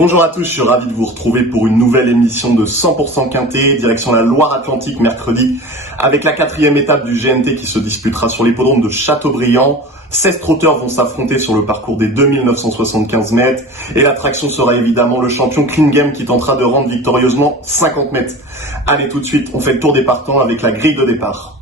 Bonjour à tous, je suis ravi de vous retrouver pour une nouvelle émission de 100% Quintet, direction la Loire-Atlantique mercredi, avec la 4e étape du GNT qui se disputera sur l'hippodrome de Châteaubriand. 16 trotteurs vont s'affronter sur le parcours des 2975 mètres et l'attraction sera évidemment le champion Klingem qui tentera de rendre victorieusement 50 mètres. Allez, tout de suite, on fait le tour des partants avec la grille de départ.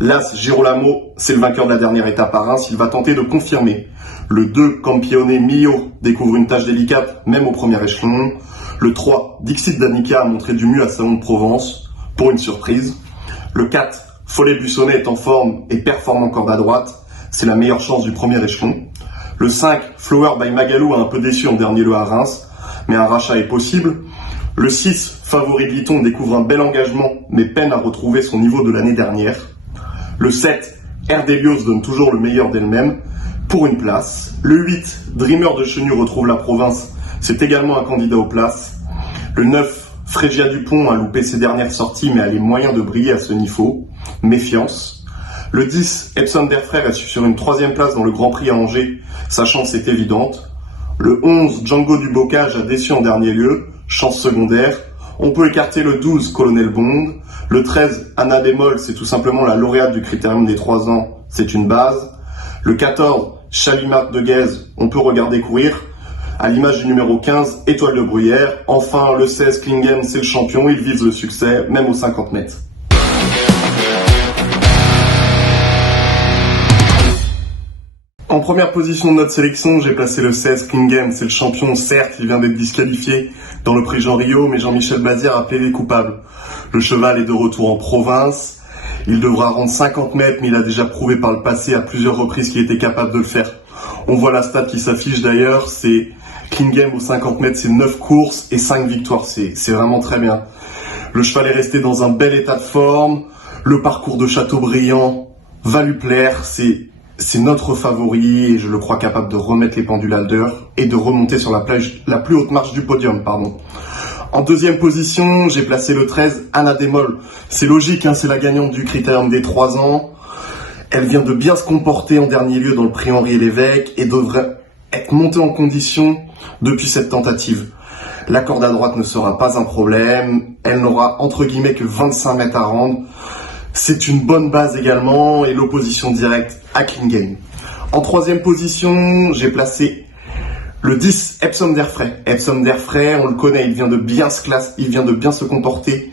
L'As Girolamo, c'est le vainqueur de la dernière étape à Reims, il va tenter de confirmer. Le 2, Campione Mio, découvre une tâche délicate, même au premier échelon. Le 3, Dixit Danica a montré du mieux à Salon de Provence, pour une surprise. Le 4, Follet Buissonnet est en forme et performe encore à droite, c'est la meilleure chance du premier échelon. Le 5, Flower by Magalou a un peu déçu en dernier lieu à Reims, mais un rachat est possible. Le 6, Favori de Liton découvre un bel engagement, mais peine à retrouver son niveau de l'année dernière. Le 7, Erdelios donne toujours le meilleur d'elle-même, pour une place. Le 8, Dreamer de Chenu retrouve la province, c'est également un candidat aux places. Le 9, Frégia Dupont a loupé ses dernières sorties mais a les moyens de briller à ce niveau. Méfiance. Le 10, Epsom Derfrère est sur une 3e place dans le Grand Prix à Angers, sa chance est évidente. Le 11, Django du Bocage a déçu en dernier lieu, chance secondaire. On peut écarter le 12, Colonel Bond. Le 13, Anna Bémol, c'est tout simplement la lauréate du critérium des 3 ans, c'est une base. Le 14, Chalimard de Guèze, on peut regarder courir. À l'image du numéro 15, Étoile de Bruyère. Enfin, le 16, Klingem, c'est le champion, il vise le succès, même aux 50 mètres. En première position de notre sélection, j'ai placé le 16, Klingem, c'est le champion, certes, il vient d'être disqualifié dans le prix Jean Riot, mais Jean-Michel Bazir a plaidé coupable. Le cheval est de retour en province. Il devra rendre 50 mètres, mais il a déjà prouvé par le passé à plusieurs reprises qu'il était capable de le faire. On voit la stat qui s'affiche d'ailleurs, c'est Klingem aux 50 mètres, c'est 9 courses et 5 victoires, c'est vraiment très bien. Le cheval est resté dans un bel état de forme, le parcours de Châteaubriand va lui plaire, c'est notre favori et je le crois capable de remettre les pendules à l'heure et de remonter sur la plus haute marche du podium. En deuxième position, j'ai placé le 13, Anna Bémol. C'est logique, c'est la gagnante du critérium des 3 ans. Elle vient de bien se comporter en dernier lieu dans le prix Henri Lévesque et devrait être montée en condition depuis cette tentative. La corde à droite ne sera pas un problème. Elle n'aura entre guillemets que 25 mètres à rendre. C'est une bonne base également et l'opposition directe à Klingem. En troisième position, j'ai placé le 10, Epsom Derfrère. Epsom Derfrère, on le connaît, il vient de bien se comporter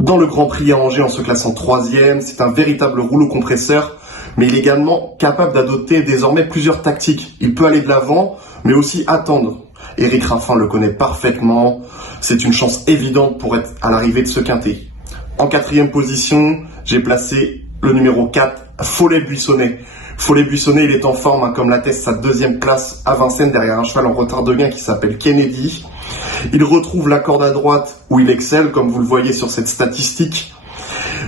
dans le Grand Prix à Angers en se classant 3e. C'est un véritable rouleau compresseur, mais il est également capable d'adopter désormais plusieurs tactiques. Il peut aller de l'avant, mais aussi attendre. Éric Raffin le connaît parfaitement. C'est une chance évidente pour être à l'arrivée de ce quintet. En 4e position, j'ai placé le numéro 4, Follet Buissonnet. Follet Buissonnet, il est en forme, comme l'atteste sa 2e place à Vincennes derrière un cheval en retard de gain qui s'appelle Kennedy. Il retrouve la corde à droite où il excelle, comme vous le voyez sur cette statistique.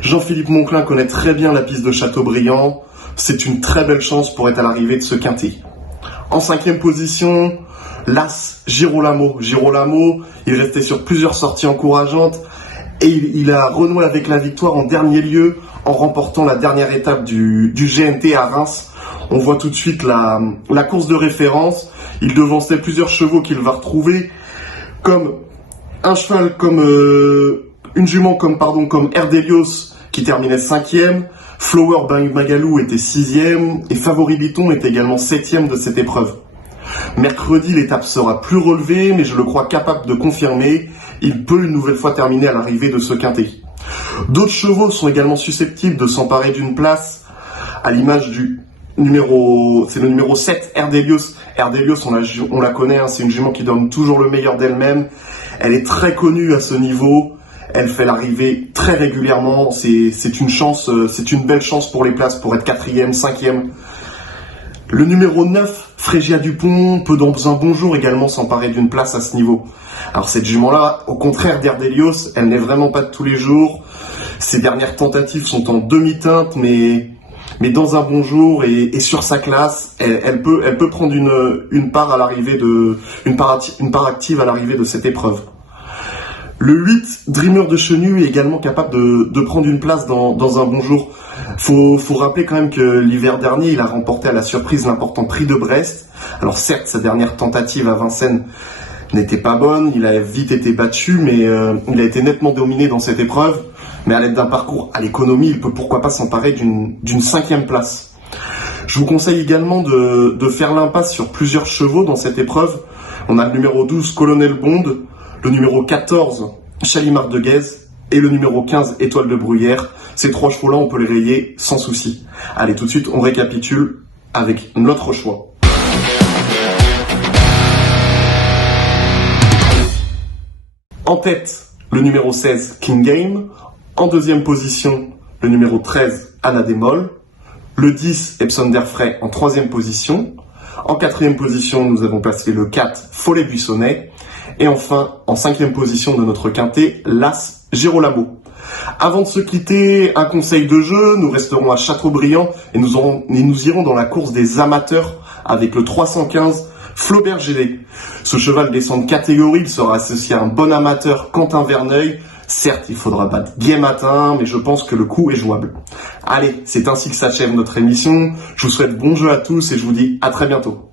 Jean-Philippe Monclin connaît très bien la piste de Châteaubriand. C'est une très belle chance pour être à l'arrivée de ce quintet. En 5e position, l'As Girolamo. Girolamo, il restait sur plusieurs sorties encourageantes et il a renoué avec la victoire en dernier lieu en remportant la dernière étape du GNT à Reims. On voit tout de suite la course de référence. Il devançait plusieurs chevaux qu'il va retrouver, comme un cheval, une jument comme Erdelios qui terminait 5e. Flower by Magalou était 6e et Favori Liton est également 7e de cette épreuve. Mercredi, l'étape sera plus relevée, mais je le crois capable de confirmer. Il peut une nouvelle fois terminer à l'arrivée de ce quintet. D'autres chevaux sont également susceptibles de s'emparer d'une place, à l'image du numéro 7, Erdelios. Erdelios, on la connaît, c'est une jument qui donne toujours le meilleur d'elle-même. Elle est très connue à ce niveau. Elle fait l'arrivée très régulièrement. C'est une belle chance pour les places, pour être 4e, 5e. Le numéro 9, Frégia Dupont, peut dans un bon jour également s'emparer d'une place à ce niveau. Alors cette jument-là, au contraire d'Erdelios, elle n'est vraiment pas de tous les jours. Ses dernières tentatives sont en demi-teinte, mais dans un bon jour et sur sa classe, elle peut prendre une part active à l'arrivée de cette épreuve. Le 8, Dreamer de Chenu, est également capable de prendre une place dans un bon jour. Faut rappeler quand même que l'hiver dernier, il a remporté à la surprise l'important prix de Brest. Alors certes, sa dernière tentative à Vincennes n'était pas bonne, il a vite été battu, mais il a été nettement dominé dans cette épreuve. Mais à l'aide d'un parcours à l'économie, il peut pourquoi pas s'emparer d'une 5e place. Je vous conseille également de faire l'impasse sur plusieurs chevaux dans cette épreuve. On a le numéro 12, Colonel Bond, le numéro 14, Chalimard de Guèze, et le numéro 15, Étoile de Bruyère. Ces 3 chevaux-là, on peut les rayer sans souci. Allez, tout de suite, on récapitule avec notre choix. En tête, le numéro 16, King Game. En deuxième position, le numéro 13, Anna Démol. Le 10, Epson d'Airfray en 3e position. En 4e position, nous avons placé le 4, Follet Buissonnet. Et enfin, en 5e position de notre quintet, l'As Girolamo. Avant de se quitter, un conseil de jeu, nous resterons à Châteaubriand et nous irons dans la course des amateurs avec le 315, Flaubert Gélé. Ce cheval descend de catégorie, il sera associé à un bon amateur, Quentin Verneuil. Certes, il faudra battre Guy Matin, mais je pense que le coup est jouable. Allez, c'est ainsi que s'achève notre émission. Je vous souhaite bon jeu à tous et je vous dis à très bientôt.